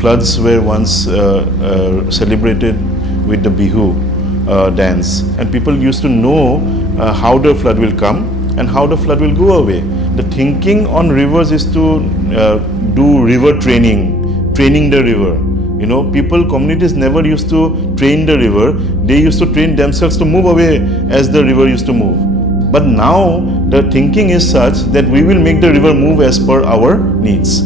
floods were once celebrated with the Bihu dance, and people used to know how the flood will come and how the flood will go away. The thinking on rivers is to do river training the river. You know, communities never used to train the river. They used to train themselves to move away as the river used to move. But now the thinking is such that we will make the river move as per our needs.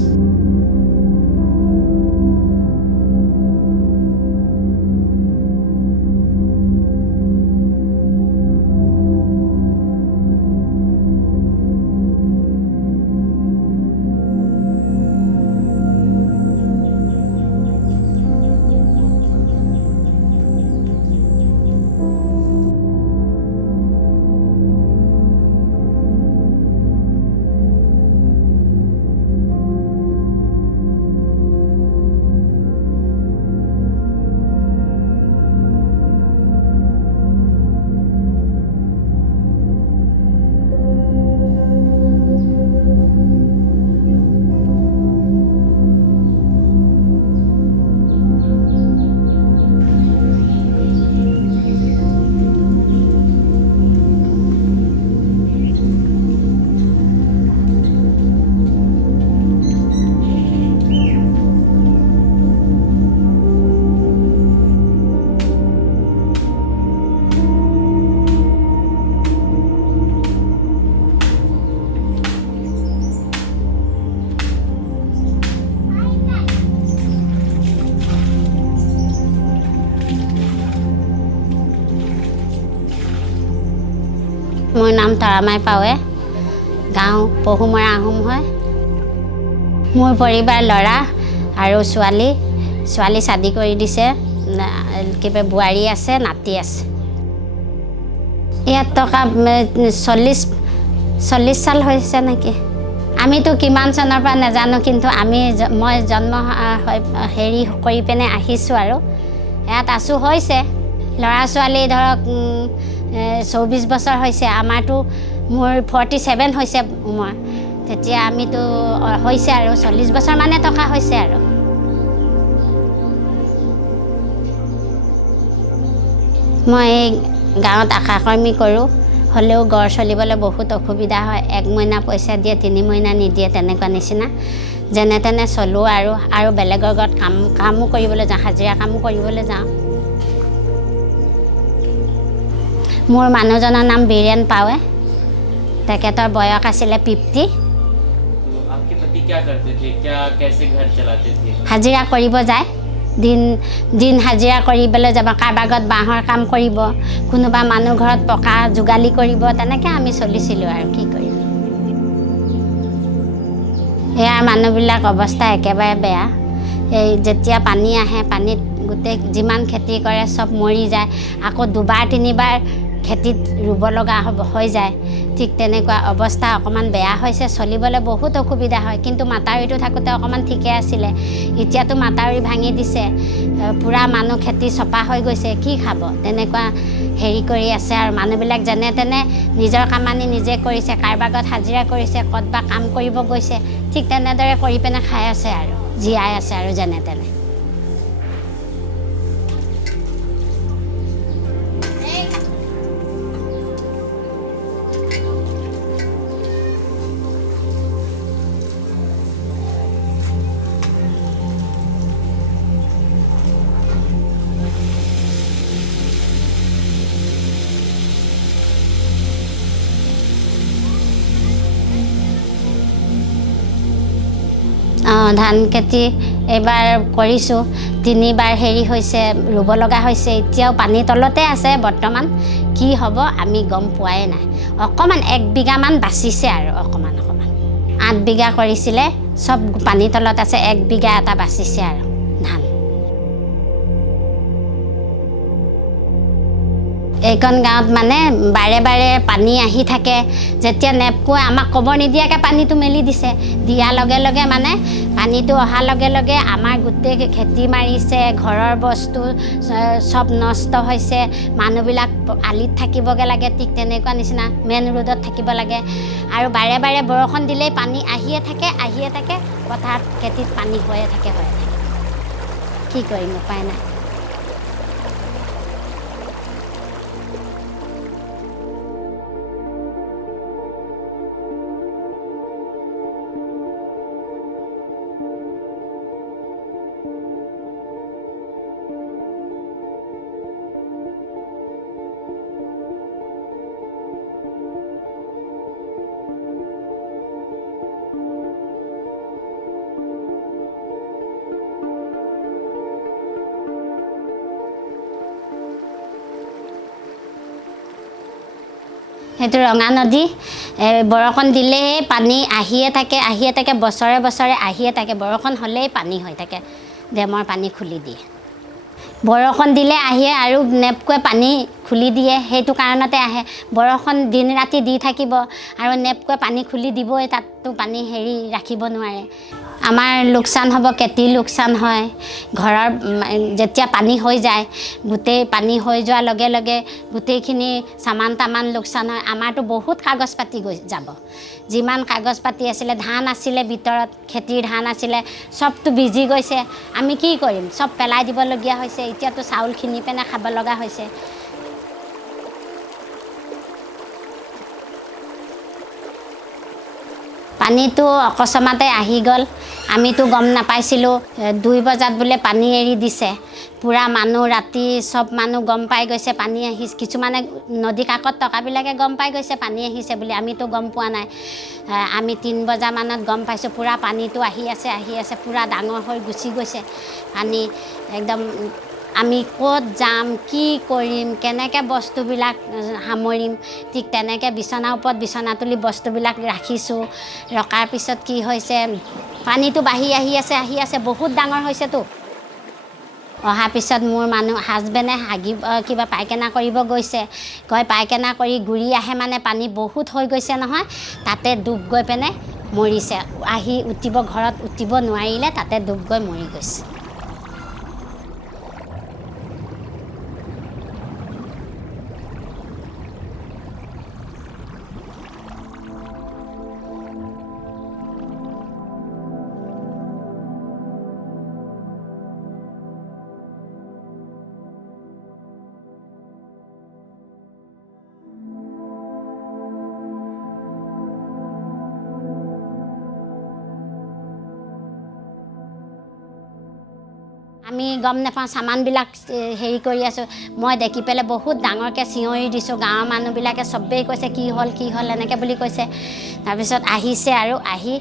মোৰ নাম Toramai Pawe, গাঁও Pahumara Ahom হয়। মোৰ পৰিবাৰ ল'ৰা আৰু ছোৱালী শাদি কৰি দিছে, কিবা বুৱাৰী আছে, নাতি আছে। ইয়াত টকা 40 সাল হৈছে নেকি। আমিতো কিমান চনৰ পৰা নাজানো, কিন্তু মই জন্ম হেৰি কৰি পিনে আহিছোঁ আৰু ইয়াত আছোঁ। হৈছে ল'ৰা ছোৱালী ধৰক 24 বছৰ হৈছে, আমাৰতো মোৰ 47 হৈছে উমৰ, তেতিয়া আমিতো হৈছে আৰু 40 বছৰ মানে টকা হৈছে আৰু। মই গাঁৱত আশা কৰ্মী কৰোঁ, হ'লেও ঘৰ চলিবলৈ বহুত অসুবিধা হয়। 1 মহিনা পইচা দিয়ে, 3 মহিনা নিদিয়ে, তেনেকুৱা নিচিনা। যেনে তেনে চলোঁ আৰু বেলেগৰ ঘৰত কামো কৰিবলৈ যাওঁ, হাজিৰা কামো কৰিবলৈ যাওঁ। মোৰ মানুহজনৰ নাম Biren Pawe, তেখেতৰ বয়স আছিলে 50। आपके पति क्या करते थे, कैसे घर चलाते थे? হাজিৰা কৰিব যায়, দিন হাজিৰা কৰিবলৈ যাব, কাৰোবাৰ ঘৰত বাঁহৰ কাম কৰিব, কোনোবা মানুহ ঘৰত পকা যোগালি কৰিব, তেনেকৈ আমি চলিছিলোঁ আৰু কি কৰিম। ইয়াৰ মানুহবিলাক অৱস্থা একেবাৰে বেয়া। এই যেতিয়া পানী আহে, পানীত গোটেই যিমান খেতি কৰে চব মৰি যায়, আকৌ 2-3বাৰ খেতিত ৰুব লগা হৈ যায়। ঠিক তেনেকুৱা অৱস্থা অকণমান বেয়া হৈছে, চলিবলৈ বহুত অসুবিধা হয়। কিন্তু মাতাউৰিটো থাকোঁতে অকণমান ঠিকে আছিলে, এতিয়াতো মাতাউৰি ভাঙি দিছে, পূৰা মানুহ খেতি চপা হৈ গৈছে, কি খাব, তেনেকুৱা হেৰি কৰি আছে। আৰু মানুহবিলাক যেনে তেনে নিজৰ কামানি নিজে কৰিছে, কাৰোবাৰ ঘৰত হাজিৰা কৰিছে, ক'তবা কাম কৰিব গৈছে, ঠিক তেনেদৰে কৰি পিনে খাই আছে আৰু জীয়াই আছে আৰু যেনে তেনে। ধান খেতি এইবাৰ কৰিছোঁ, 3বাৰ হেৰি হৈছে, ৰুব লগা হৈছে। এতিয়াও পানীৰ তলতে আছে বৰ্তমান, কি হ'ব আমি গম পোৱাই নাই। অকণমান 1 বিঘামান বাচিছে আৰু অকণমান 8 বিঘা কৰিছিলে, চব পানীৰ তলত আছে, 1 বিঘা এটা বাচিছে আৰু ধান। এইখন গাঁৱত মানে বাৰে বাৰে পানী আহি থাকে। যেতিয়া নেপকোৱে আমাক ক'ব নিদিয়াকৈ পানীটো মেলি দিছে, দিয়াৰ লগে লগে মানে পানীটো অহাৰ লগে লগে আমাৰ গোটেই খেতি মাৰিছে, ঘৰৰ বস্তু চব নষ্ট হৈছে। মানুহবিলাক আলিত থাকিবগৈ লাগে, ঠিক তেনেকুৱা নিচিনা মেইন ৰোডত থাকিব লাগে। আৰু বাৰে বাৰে বৰষুণ দিলেই পানী আহিয়ে থাকে, পথাৰত খেতিত পানী হৈয়ে থাকে। কি কৰিম উপায় নাই সেইটো ৰঙা নদী বৰষুণ দিলেই পানী আহিয়ে থাকে বছৰে বছৰে আহিয়ে থাকে বৰষুণ হ'লেই পানী হৈ থাকে ডেমৰ পানী খুলি দিয়ে বৰষুণ দিলে আহে আৰু নেপকৈ পানী খুলি দিয়ে সেইটো কাৰণতে আহে বৰষুণ দিন ৰাতি দি থাকিব আৰু নেপকৈ পানী খুলি দিবই তাততো পানী হেৰি ৰাখিব নোৱাৰে আমাৰ লোকচান হ'ব কেতি লোকচান হয় ঘৰৰ যেতিয়া পানী হৈ যায় গোটেই পানী হৈ যোৱাৰ লগে লগে গোটেইখিনি সামান তামান লোকচান হয় আমাৰতো বহুত কাগজ পাতি গৈ যাব যিমান কাগজ পাতি আছিলে ধান আছিলে ভিতৰত খেতিৰ ধান আছিলে সবটো ভিজি গৈছে আমি কি কৰিম সব পেলাই দিবলগীয়া হৈছে এতিয়াতো চাউল কিনি পেনে খাব লগা হৈছে পানীটো অকস্মাতে আহি গ'ল আমিতো গম নাপাইছিলোঁ 2 বজাত বোলে পানী এৰি দিছে পুৰা মানুহ ৰাতি সব মানুহ গম পাই গৈছে পানী আহিছে কিছুমানে নদী কাকত টকাবিলাকে গম পাই গৈছে পানী আহিছে বুলি আমিতো গম পোৱা নাই আমি 3 বজা মানত গম পাইছোঁ পুৰা পানীটো আহি আছে পুৰা ডাঙৰ হৈ গুচি গৈছে পানী একদম আমি ক'ত যাম কি কৰিম কেনেকৈ বস্তুবিলাক সামৰিম ঠিক তেনেকৈ বিছনাৰ ওপৰত বিছনা তুলি বস্তুবিলাক ৰাখিছোঁ ৰখাৰ পিছত কি হৈছে পানীটো বাঢ়ি আহি আছে বহুত ডাঙৰ হৈছেতো অহাৰ পিছত মোৰ মানুহ হাজবেণ্ডে কিবা পায়খানা কৰিব গৈছে গৈ পায়খানা কৰি ঘূৰি আহে মানে পানী বহুত হৈ গৈছে নহয় তাতে ডুব গৈ পেনে মৰিছে আহি ঘৰত উঠিব নোৱাৰিলে তাতে ডুব গৈ মৰি গৈছে আমি গম নাপাওঁ সামানবিলাক হেৰি কৰি আছোঁ মই দেখি পেলাই বহুত ডাঙৰকৈ চিঞৰি দিছোঁ গাঁৱৰ মানুহবিলাকে চবেই কৈছে কি হ'ল এনেকৈ বুলি কৈছে তাৰপিছত আহিছে আৰু আহি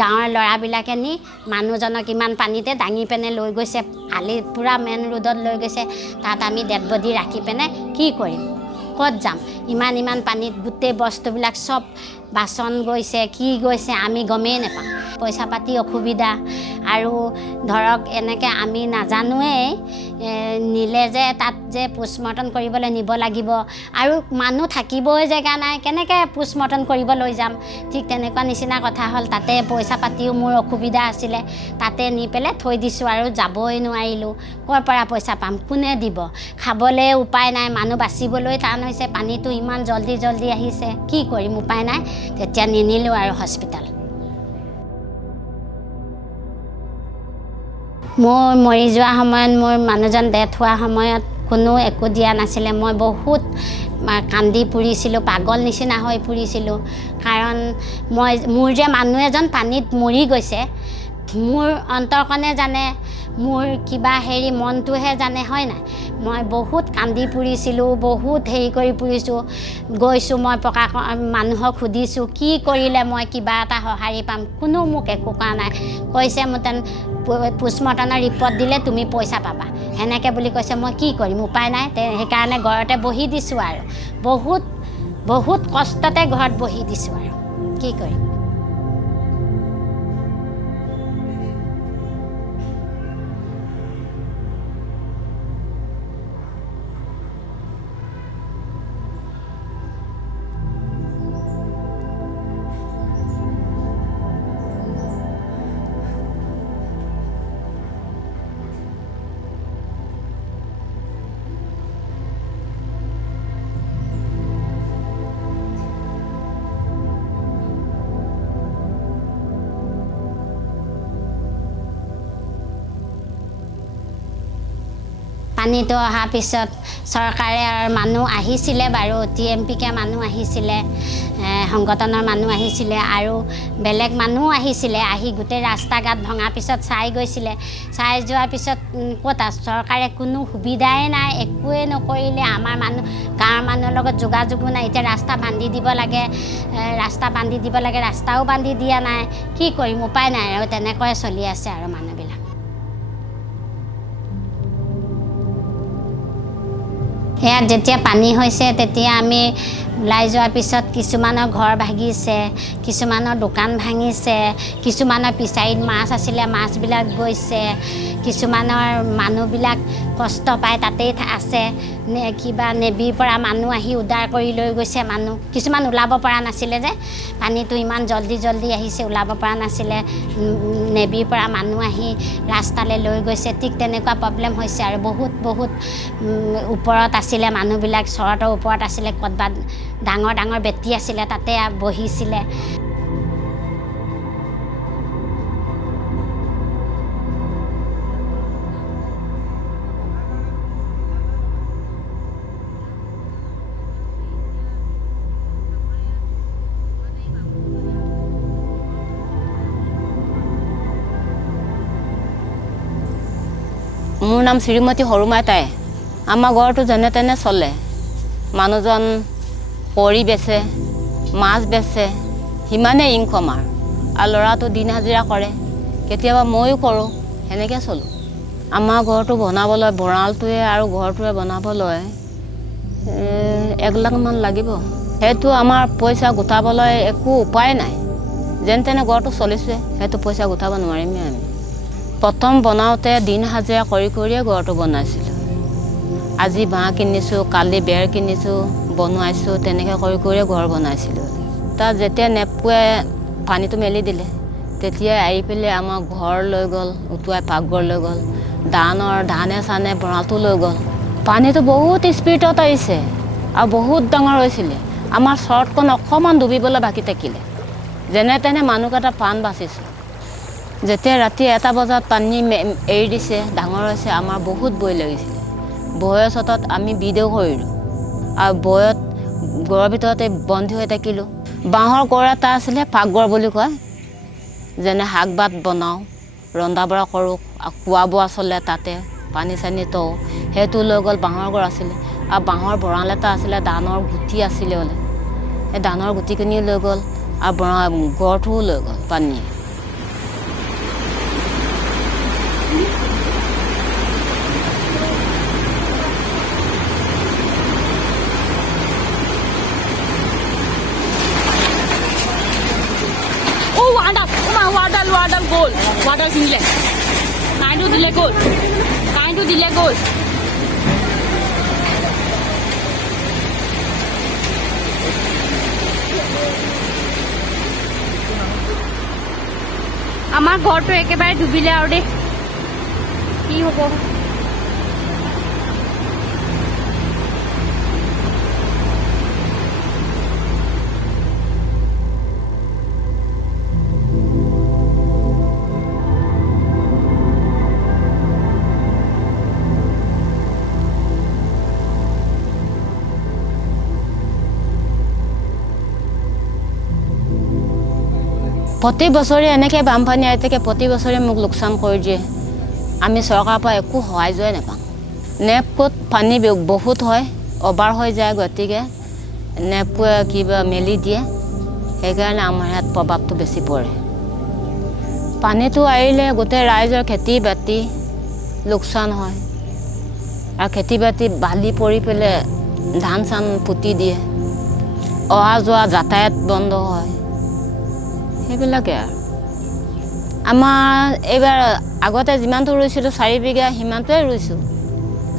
গাঁৱৰ ল'ৰাবিলাকে নি মানুহজনক ইমান পানীতে দাঙি পেনে লৈ গৈছে আলি পুৰা মেইন ৰোডত লৈ গৈছে তাত আমি ডেড বডি ৰাখি পেনে কি কৰিম ক'ত যাম ইমান পানীত গোটেই বস্তুবিলাক সব বাচন গৈছে কি গৈছে আমি গমেই নাপাওঁ পইচা পাতি অসুবিধা আৰু ধৰক এনেকৈ আমি নাজানোৱেই নিলে যে তাত যে পোষ্টমৰ্টম কৰিবলৈ নিব লাগিব আৰু মানুহ থাকিবই জেগা নাই কেনেকৈ পোষ্টমৰ্টম কৰিব লৈ যাম ঠিক তেনেকুৱা নিচিনা কথা হ'ল তাতে পইচা পাতিও মোৰ অসুবিধা আছিলে তাতে নি পেলাই থৈ দিছোঁ আৰু যাবই নোৱাৰিলোঁ ক'ৰ পৰা পইচা পাম কোনে দিব খাবলৈ উপায় নাই মানুহ বাচিবলৈ টান হৈছে পানীটো ইমান জলদি আহিছে কি কৰিম উপায় নাই তেতিয়া নিনিলোঁ আৰু হস্পিটেল মোৰ মৰি যোৱা সময়ত মোৰ মানুহজন ডেথ হোৱা সময়ত কোনো একো দিয়া নাছিলে মই বহুত কান্দি পুৰিছিলোঁ পাগল নিচিনা হৈ পুৰিছিলোঁ কাৰণ মোৰ যে মানুহ এজন পানীত মৰি গৈছে মোৰ অন্তৰকণে জানে মোৰ কিবা হেৰি মনটোহে জানে হয় নাই মই বহুত কান্দি পুৰিছিলোঁ বহুত হেৰি কৰি পুৰিছোঁ গৈছোঁ মই মানুহক সুধিছোঁ কি কৰিলে মই কিবা এটা সঁহাৰি পাম কোনো মোক একো কোৱা নাই কৈছে মোৰ পোষ্টমৰ্টমৰ ৰিপৰ্ট দিলে তুমি পইচা পাবা সেনেকৈ বুলি কৈছে মই কি কৰিম উপায় নাই সেইকাৰণে ঘৰতে বহি দিছোঁ আৰু বহুত কষ্টতে ঘৰত বহি দিছোঁ আৰু কি কৰিম পানীটো অহাৰ পিছত চৰকাৰে মানুহ আহিছিলে বাৰু TMPকে মানুহ আহিছিলে সংগঠনৰ মানুহ আহিছিলে আৰু বেলেগ মানুহ আহিছিলে আহি গোটেই ৰাস্তা ঘাট ভঙা পিছত চাই গৈছিলে চাই যোৱাৰ পিছত ক'ত চৰকাৰে কোনো সুবিধাই নাই একোৱে নকৰিলে আমাৰ মানুহ গাঁৱৰ মানুহৰ লগত যোগাযোগো নাই এতিয়া ৰাস্তা বান্ধি দিব লাগে ৰাস্তাও বান্ধি দিয়া নাই কি কৰিম উপায় নাই আৰু তেনেকৈ চলি আছে আৰু মানুহবিলাক ইয়াত যেতিয়া পানী হৈছে তেতিয়া আমি ওলাই যোৱাৰ পিছত কিছুমানৰ ঘৰ ভাঙিছে কিছুমানৰ দোকান ভাঙিছে কিছুমানৰ পিছাৰীত মাছ আছিলে মাছবিলাক গৈছে কিছুমানৰ মানুহবিলাক কষ্ট পায় তাতেই আছে কিবা নেভিৰ পৰা মানুহ আহি উদ্ধাৰ কৰি লৈ গৈছে মানুহ কিছুমান ওলাব পৰা নাছিলে যে পানীটো ইমান জলদি আহিছে ওলাব পৰা নাছিলে নেভিৰ পৰা মানুহ আহি ৰাস্তালৈ লৈ গৈছে ঠিক তেনেকুৱা প্ৰব্লেম হৈছে আৰু বহুত ওপৰত আছিলে মানুহবিলাক চৰতৰ ওপৰত আছিলে ক'ৰবাত ডাঙৰ বেটী আছিলে তাতে বহিছিলে মোৰ নাম শ্ৰীমতী সৰুমাই তাই আমাৰ ঘৰটো যেনে তেনে চলে মানুহজন কৰি বেচে মাছ বেচে সিমানেই ইনকম আৰু ল'ৰাটো দিন হাজিৰা কৰে কেতিয়াবা ময়ো কৰোঁ সেনেকৈ চলোঁ আমাৰ ঘৰটো বনাবলৈ বৰালটোৱে আৰু ঘৰটোৱে বনাবলৈ 1 লাখ মান লাগিব সেইটো আমাৰ পইচা গোটাবলৈ একো উপায় নাই যেন তেনে ঘৰটো চলিছে সেইটো পইচা গোটাব নোৱাৰিমেই আমি প্ৰথম বনাওঁতে দিন হাজিৰা কৰিয়ে ঘৰটো বনাইছিলোঁ আজি বাঁহ কিনিছোঁ কালি বেৰ কিনিছোঁ বনাইছোঁ তেনেকৈ কৰি ঘৰ বনাইছিলোঁ তাত যেতিয়া নেপোৱে পানীটো মেলি দিলে তেতিয়াই আহি পেলাই আমাৰ ঘৰ লৈ গ'ল উটুৱাই পাকঘৰ লৈ গ'ল ধানে চানে বৰালটো লৈ গ'ল পানীটো বহুত স্পীডত আহিছে আৰু বহুত ডাঙৰ হৈছিলে আমাৰ চৰ্টখন অকণমান ডুবিবলৈ বাকী থাকিলে যেনে তেনে মানুহকেইটা প্ৰাণ বাচিছোঁ যেতিয়া ৰাতি 1 বজাত পানী এৰি দিছে ডাঙৰ হৈছে আমাৰ বহুত ভয় লাগিছিলে ভয়ৰ চতত আমি বিদেও কৰিলোঁ আৰু ভয়ত ঘৰৰ ভিতৰতে বন্ধী হৈ থাকিলোঁ বাঁহৰ ঘৰ এটা আছিলে পাকঘৰ বুলি কয় যেনে শাক ভাত বনাওঁ ৰন্ধা বঢ়া কৰোঁ খোৱা বোৱা চলে তাতে পানী চানী তওঁ সেইটো লৈ গ'ল বাঁহৰ ঘৰ আছিলে আৰু বাঁহৰ ভঁৰাল এটা আছিলে ধানৰ গুটি আছিলে বোলে সেই ধানৰ গুটিখিনি লৈ গ'ল আৰু ঘৰটোও লৈ গ'ল পানীয়ে Water single. Kind to delay goal. আমাৰ ঘৰটো একেবাৰে ডুবিলে আৰু দে কি হ'ব প্ৰতি বছৰে এনেকৈ বানপানী আহি থাকে প্ৰতি বছৰে মোক লোকচান কৰি দিয়ে আমি চৰকাৰৰ পৰা একো সহায় যোৱাই নাপাওঁ নেপকোত পানী বহুত হয় অভাৰ হৈ যায় গতিকে নেপকোৱে কিবা মেলি দিয়ে সেইকাৰণে আমাৰ ইয়াত প্ৰভাৱটো বেছি পৰে পানীটো আহিলে গোটেই ৰাইজৰ খেতি বাতি লোকচান হয় আৰু খেতি বাতি বালি পৰি পেলাই ধান চান পুতি দিয়ে অহা যোৱা যাতায়াত বন্ধ হয় সেইবিলাকে আৰু আমাৰ এইবাৰ আগতে যিমানটো ৰুইছিলোঁ 4 বিঘা সিমানটোৱে ৰুইছোঁ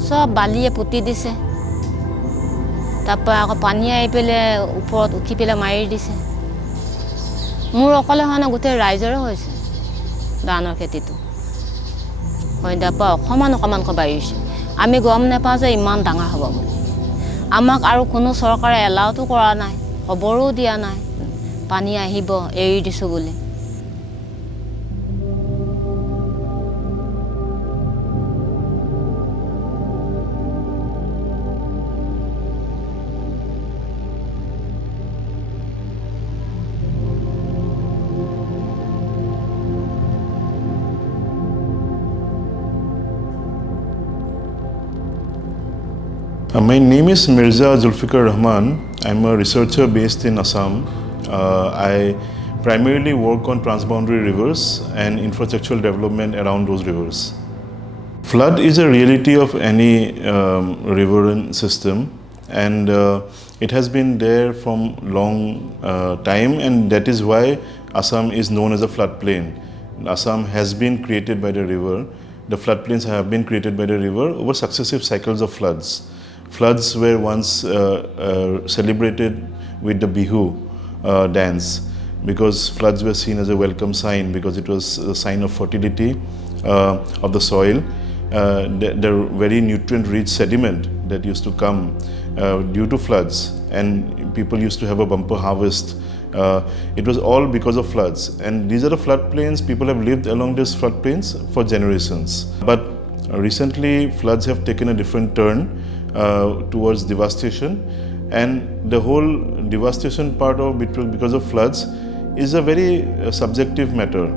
চব বালিয়ে পুতি দিছে তাৰপৰা আকৌ পানী আহি পেলাই ওপৰত উঠি পেলাই মাৰি দিছে মোৰ অকলে হোৱা নাই গোটেই ৰাইজৰে হৈছে ধানৰ খেতিটো হয় তাৰপৰা অকণমানকৈ বাঢ়িছে আমি গম নাপাওঁ যে ইমান ডাঙৰ হ'ব বুলি আমাক আৰু কোনো চৰকাৰে এলাউটো কৰা নাই খবৰো দিয়া নাই পানী আহিব এৰি দিছোঁ বুলি My name is Mirza Zulfikar Rahman. I'm a researcher based in Assam. I primarily work on transboundary rivers and infrastructural development around those rivers. Flood is a reality of any riverine system, and it has been there from long time, and that is why Assam is known as a floodplain. Assam has been created by the river. The floodplains have been created by the river over successive cycles of floods. Floods were once celebrated with the Bihu dance, because floods were seen as a welcome sign, because it was a sign of fertility of the soil. The very nutrient-rich sediment that used to come due to floods, and people used to have a bumper harvest. It was all because of floods, and these are the floodplains. People have lived along these floodplains for generations. But recently, floods have taken a different turn towards devastation, and the whole devastation part of because of floods is a very subjective matter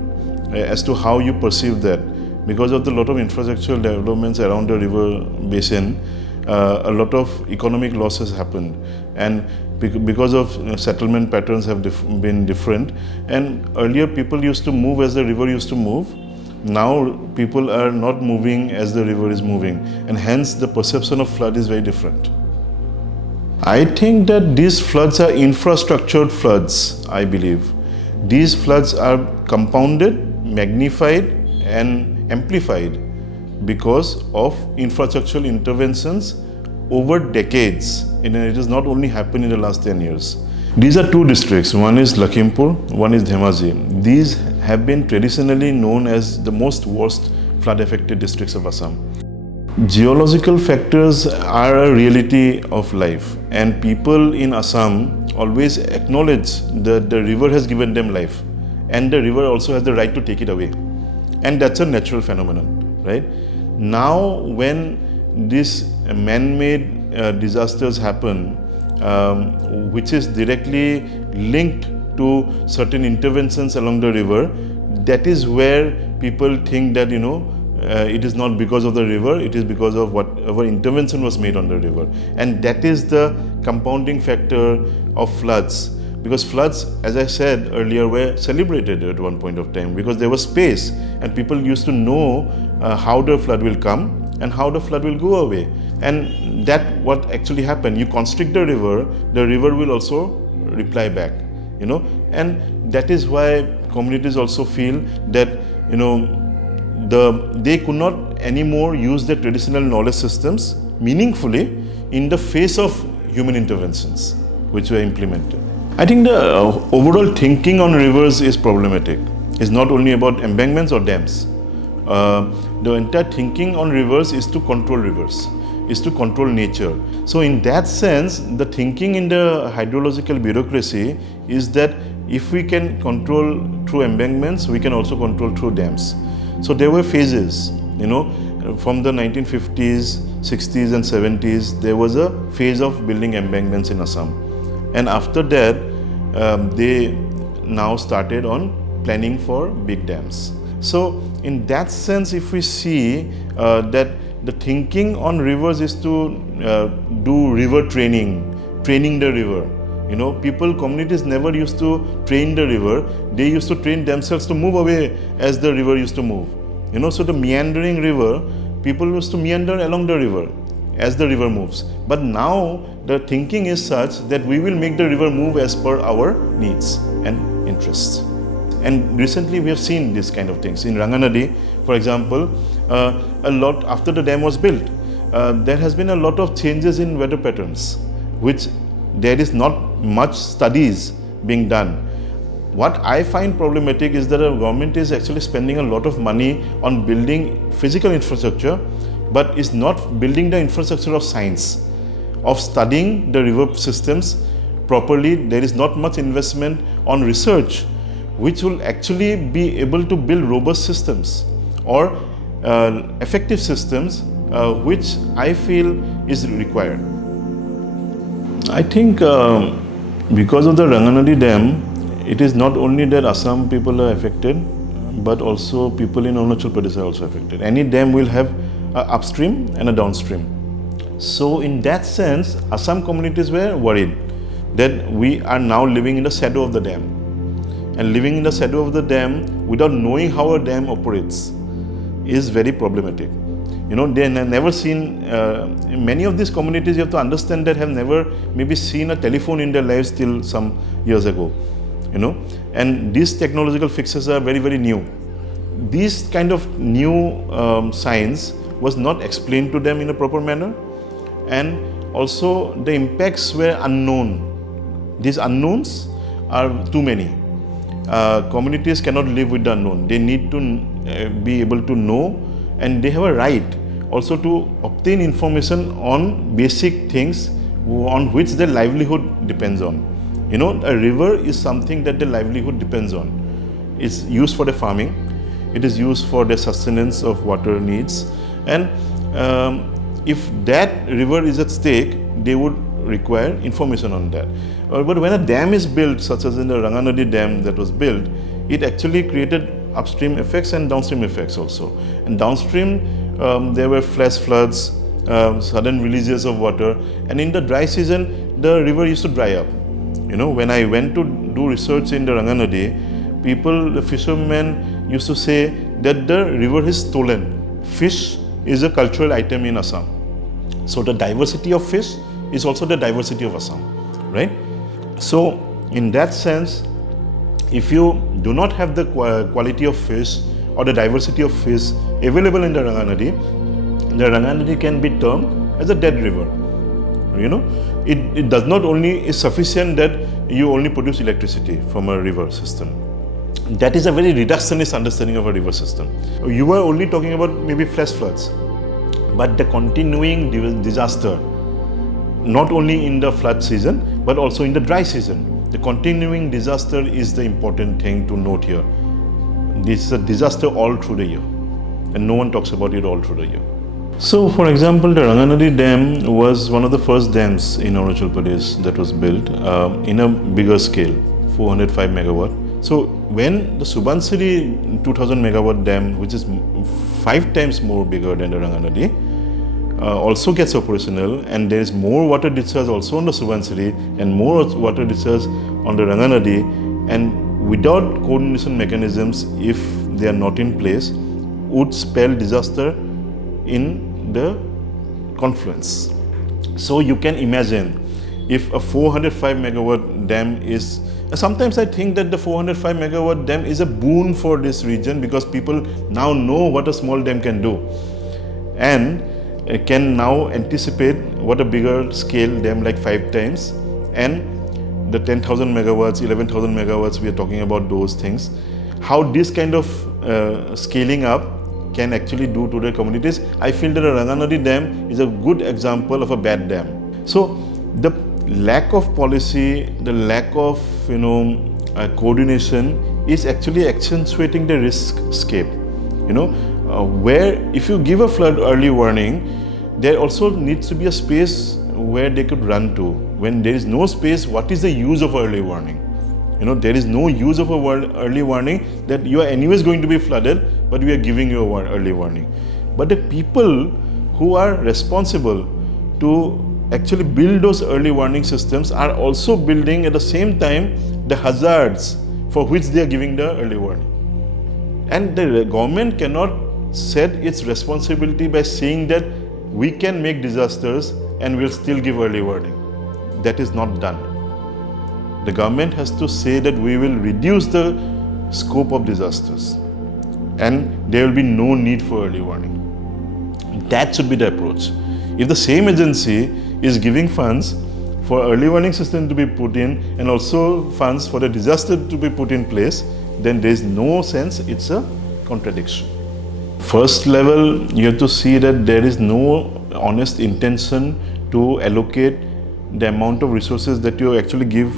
as to how you perceive that. Because of the lot of infrastructural developments around the river basin, a lot of economic losses happened, and because of settlement patterns have been different, and earlier people used to move as the river used to move. Now people are not moving as the river is moving, and hence the perception of flood is very different. I think that these floods are infrastructured floods, I believe. These floods are compounded, magnified and amplified because of infrastructural interventions over decades. And it has not only happened in the last 10 years. These are two districts. One is Lakhimpur, one is Dhemaji. These have been traditionally known as the most worst flood-affected districts of Assam. Geological factors are a reality of life, and people in Assam always acknowledge that the river has given them life, and the river also has the right to take it away. And that's a natural phenomenon, right? Now, when these man-made disasters happen, which is directly linked to certain interventions along the river, that is where people think that, it is not because of the river, it is because of whatever intervention was made on the river. And that is the compounding factor of floods. Because floods, as I said earlier, were celebrated at one point of time because there was space and people used to know how the flood will come and how the flood will go away. And that what actually happened. You constrict the river will also reply back, and that is why communities also feel that, they could not anymore use their traditional knowledge systems meaningfully in the face of human interventions which were implemented. I think the overall thinking on rivers is problematic. It's not only about embankments or dams. The entire thinking on rivers is to control rivers, is to control nature. So in that sense, the thinking in the hydrological bureaucracy is that if we can control through embankments, we can also control through dams. So there were phases, from the 1950s, 60s and 70s, there was a phase of building embankments in Assam. And after that, they now started on planning for big dams. So in that sense, if we see that the thinking on rivers is to do river training the river. Communities never used to train the river. They used to train themselves to move away as the river used to move. So the meandering river, people used to meander along the river as the river moves. But now the thinking is such that we will make the river move as per our needs and interests. And recently we have seen this kind of things. In Ranganadi, for example, a lot after the dam was built, there has been a lot of changes in weather patterns, which there is not much studies being done. What I find problematic is that the government is actually spending a lot of money on building physical infrastructure, but is not building the infrastructure of science, of studying the river systems properly. There is not much investment on research, which will actually be able to build robust systems or effective systems, which I feel is required. I think because of the Ranganadi Dam, it is not only that Assam people are affected, but also people in Arunachal Pradesh are also affected. Any dam will have an upstream and a downstream. So in that sense, Assam communities were worried that we are now living in the shadow of the dam. And living in the shadow of the dam without knowing how a dam operates is very problematic. You know, they have never seen, many of these communities, you have to understand, that have never maybe seen a telephone in their lives till some years ago. You know, and these technological fixes are very, very new. These kind of new science was not explained to them in a proper manner, and also the impacts were unknown. These unknowns are too many. Communities cannot live with the unknown. They need to be able to know, and they have a right also to obtain information on basic things on which their livelihood depends on. You know, a river is something that their livelihood depends on. It's used for the farming, it is used for the sustenance of water needs, and if that river is at stake, they would require information on that. But when a dam is built, such as in the Ranganadi Dam that was built, it actually created upstream effects and downstream effects also. And downstream, there were flash floods, sudden releases of water, and in the dry season, the river used to dry up. You know, when I went to do research in the Ranganadi, people, the fishermen used to say that the river is stolen. Fish is a cultural item in Assam. So the diversity of fish is also the diversity of Assam, right? So in that sense, if you do not have the quality of fish or the diversity of fish available in the Ranganadi can be termed as a dead river. You know, it does not only is sufficient that you only produce electricity from a river system. That is a very reductionist understanding of a river system. You were only talking about maybe flash floods, but the continuing disaster, not only in the flood season, but also in the dry season. The continuing disaster is the important thing to note here. This is a disaster all through the year, and no one talks about it all through the year. So, for example, the Ranganadi Dam was one of the first dams in Arunachal Pradesh that was built in a bigger scale, 405 megawatt. So, when the Subansiri 2000 megawatt dam, which is 5 times more bigger than the Ranganadi, also gets operational, and there is more water discharge also on the Subansiri and more water discharge on the Ranganadi, and without coordination mechanisms, if they are not in place, would spell disaster in the confluence. So you can imagine if a 405 megawatt dam is, sometimes I think that the 405 megawatt dam is a boon for this region, because people now know what a small dam can do and can now anticipate what a bigger scale dam like 5 times, and the 10,000 megawatts, 11,000 megawatts, we are talking about those things, how this kind of scaling up can actually do to the communities. I feel that the Ranganadi Dam is a good example of a bad dam. So the lack of policy, the lack of coordination is actually accentuating the risk-scape. Where if you give a flood early warning, there also needs to be a space where they could run to. When there is no space, what is the use of early warning? There is no use of a early warning, that you are anyways going to be flooded, but we are giving you a early warning. But the people who are responsible to actually build those early warning systems are also building at the same time the hazards for which they are giving the early warning. And the government cannot set its responsibility by saying that we can make disasters and we'll still give early warning. That is not done. The government has to say that we will reduce the scope of disasters and there will be no need for early warning. That should be the approach. If the same agency is giving funds for early warning system to be put in and also funds for the disaster to be put in place, then there is no sense, it's a contradiction. First level, you have to see that there is no honest intention to allocate the amount of resources that you actually give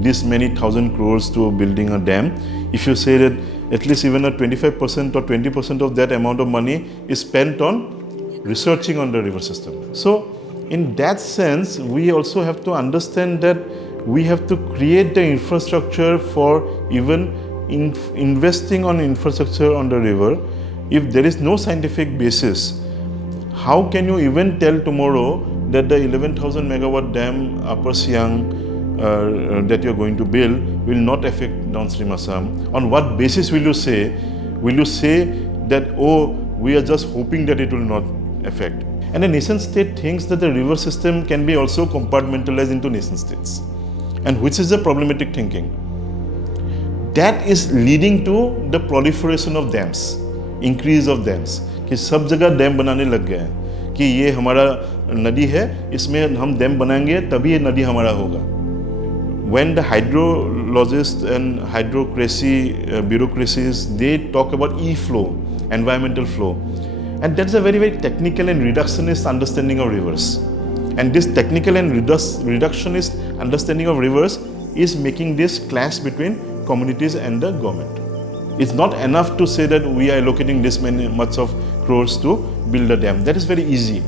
this many 1,000 crores to building a dam. If you say that at least even a 25% or 20% of that amount of money is spent on researching on the river system. So in that sense, we also have to understand that we have to create the infrastructure for even investing on infrastructure on the river. If there is no scientific basis, how can you even tell tomorrow that the 11,000 megawatt dam Upper Siang that you are going to build will not affect downstream Assam? On what basis will you say? Will you say that, oh, we are just hoping that it will not affect? And a nation state thinks that the river system can be also compartmentalized into nation states, and which is the problematic thinking. That is leading to the proliferation of dams, increase of dams. कि सब जगह dam बनाने लग गए हैं कि ये हमारा नदी है, इसमें हम डैम बनाएंगे तभी ये नदी हमारा होगा. When the hydrologists and hydrocracy bureaucracies, they talk about e-flow, environmental flow, and that's a very, very technical and reductionist understanding of rivers. And this technical and reductionist understanding of rivers is making this clash between communities and the government. It's not enough to say that we are allocating this much of crores to build a dam. That is very easy.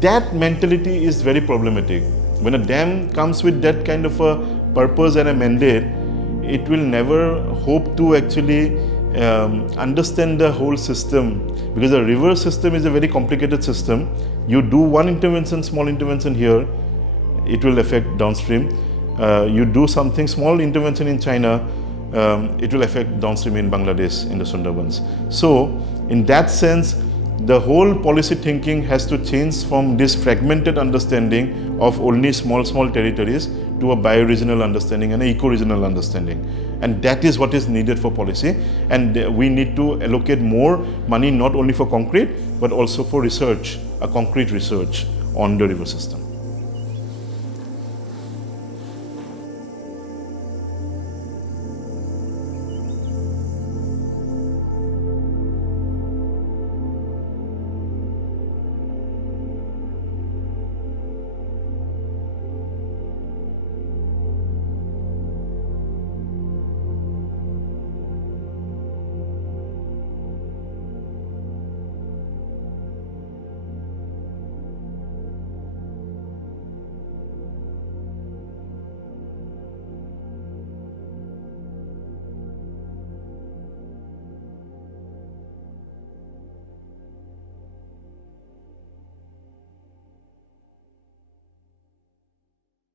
That mentality is very problematic. When a dam comes with that kind of a purpose and a mandate, it will never hope to actually understand the whole system, because the river system is a very complicated system. You do one intervention, small intervention here, it will affect downstream. You do something small intervention in China, it will affect downstream in Bangladesh, in the Sundarbans. So in that sense, the whole policy thinking has to change from this fragmented understanding of only small territories to a bioregional understanding and an eco-regional understanding. And that is what is needed for policy. And we need to allocate more money not only for concrete, but also for research, a concrete research on the river system.